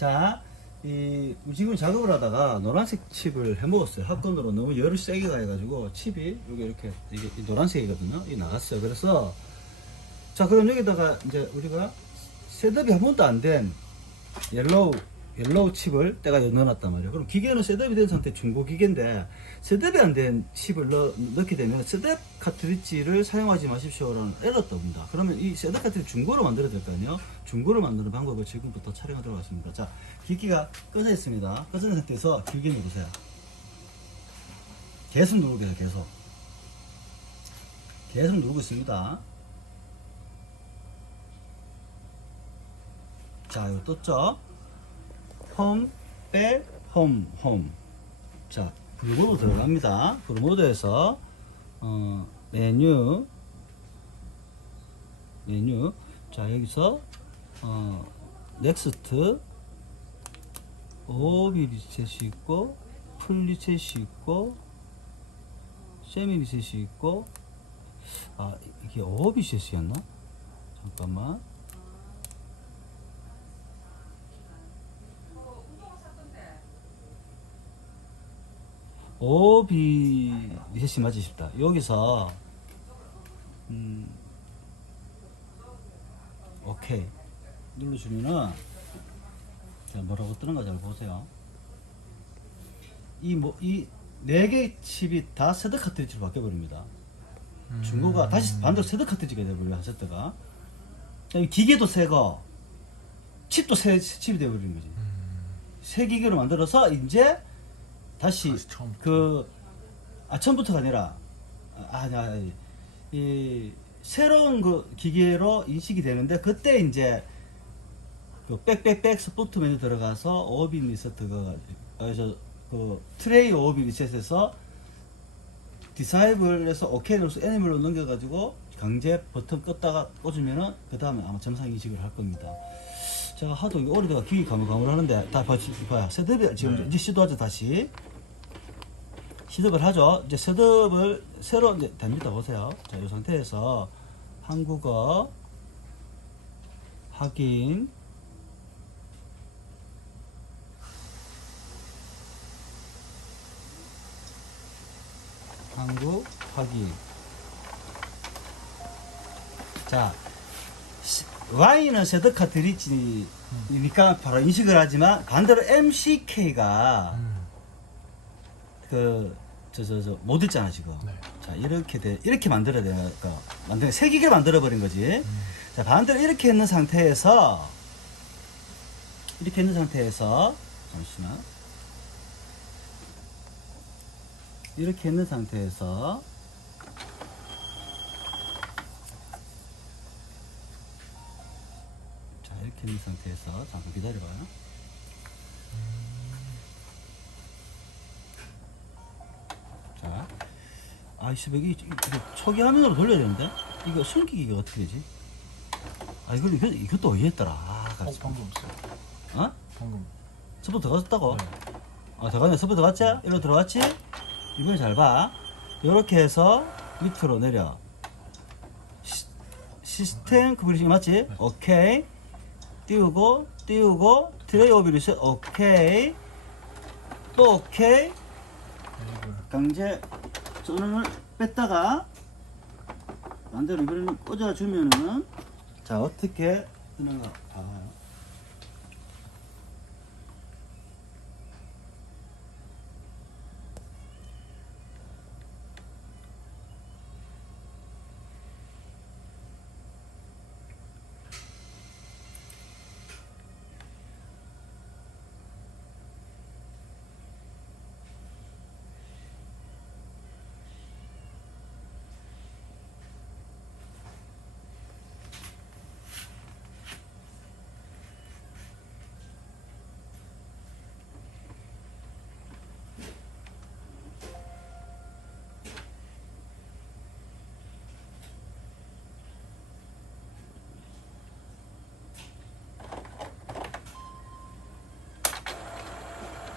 자, 이 지금 작업을 하다가 노란색 칩을 해먹었어요. 합건으로 너무 열을 세게 가해가지고 칩이 여기 이렇게 이게 이 노란색이거든요. 이 나갔어요. 그래서 자 그럼 여기다가 이제 우리가 셋업이 한 번도 안 된 옐로우 옐로우 칩을 때가 넣어놨단 말이에요. 그럼 기계는 셋업이 된 상태 중고 기계인데 셋업이 안 된 칩을 넣, 넣게 되면 셋업 카트리지를 사용하지 마십시오라는 에러 뜹니다. 그러면 이 셋업 카트리지 중고로 만들어야 될 거 아니에요? 중고로 만드는 방법을 지금부터 촬영하도록 하겠습니다. 자, 기기가 꺼져 있습니다. 있는 상태에서 길게 누르세요. 계속 누르고 계세요. 계속. 계속 누르고 있습니다. 자, 이거 떴죠? 홈, 백, 홈, 홈. 자, 불모드 들어갑니다. 불모드에서, 어, 메뉴, 메뉴. 자, 여기서, 어, 넥스트, 오비 리셋이 있고, 풀 리셋이 있고, 세미 리셋이 있고, 아, 이게 오비 리셋이었나? 잠깐만. 오비 리셋이 맞지 싶다. 여기서 음 오케이 눌러주면은 자 뭐라고 뜨는가 잘 보세요. 이 뭐 이 네개 칩이 다 세드 카트리지로 바뀌어 버립니다. 중고가 다시 반대로 세드 카트리지가 세트가. 그다음에 기계도 새거, 칩도 새 칩이 돼버리는 거지. 새 기계로 만들어서 이제 다시. 그 아, 처음부터가 아니라 아, 아니 이 새로운 그 기계로 인식이 되는데 그때 이제 그 백백백 스포트 메뉴 들어가서 오비 리셋가 그래서 그 트레이 오비 리셋에서 디사이블에서 오케이 눌러서 애니멀로 넘겨가지고 강제 버튼 껐다가 꽂으면은 그 다음에 아마 정상 인식을 할 겁니다. 제가 하도 이게 오래돼가 기기 가물가물하는데 다 봐, 봐요. 셋업이 지금 네. 이제 시도하죠 다시. 시dob을 하죠. 이제 셋업을 새로 이제 됩니다. 보세요. 자, 이 상태에서 한국어 확인 한국 확인 자 시- Y는 세드 카트리지니까 바로 인식을 하지만 반대로 MCK가 음. 그 저 저 저 못 읽잖아 지금. 네. 자 이렇게 돼 이렇게 만들어야 되니까 만들 세 기계 만들어 버린 거지. 자 반대로 이렇게 있는 상태에서 이렇게 있는 상태에서 잠시만 이렇게 있는 상태에서 자 이렇게 있는 상태에서 잠깐 기다려봐요. 자, 이거 초기 화면으로 돌려야 되는데? 이거 숨기기가 어떻게 되지? 아, 이걸, 이거, 이것도 어이했더라. 아, 어, 가지 방금 없어요. 어? 방금. 스포 들어갔다고? 네. 아, 들어갔네. 스포 들어갔지? 일로 들어갔지? 이번에 잘 봐. 요렇게 해서 밑으로 내려. 시, 시스템 그브리싱 맞지? 오케이. 띄우고, 띄우고, 트레이 오비 리셋, 오케이. 또 오케이. 이걸 강제 전원을 뺐다가 반대로 이거를 꽂아주면은 자 어떻게 뜨는가 봐요.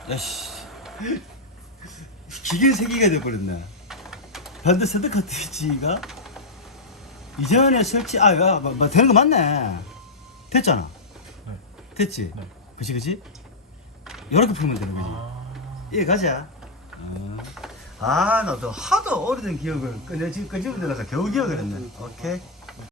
야씨 기계 세기가 돼버렸네. 반대 세드 카트리지가 이전에 설치 아, 야, 뭐, 뭐 되는 거 맞네. 됐잖아. 네. 됐지. 네. 그치 그치? 이렇게 풀면 되는 거지 아. 예 가자 아 나도 하도 오래된 기억을 끄내 지금 끄집어내서 겨우 기억을 했네 오케이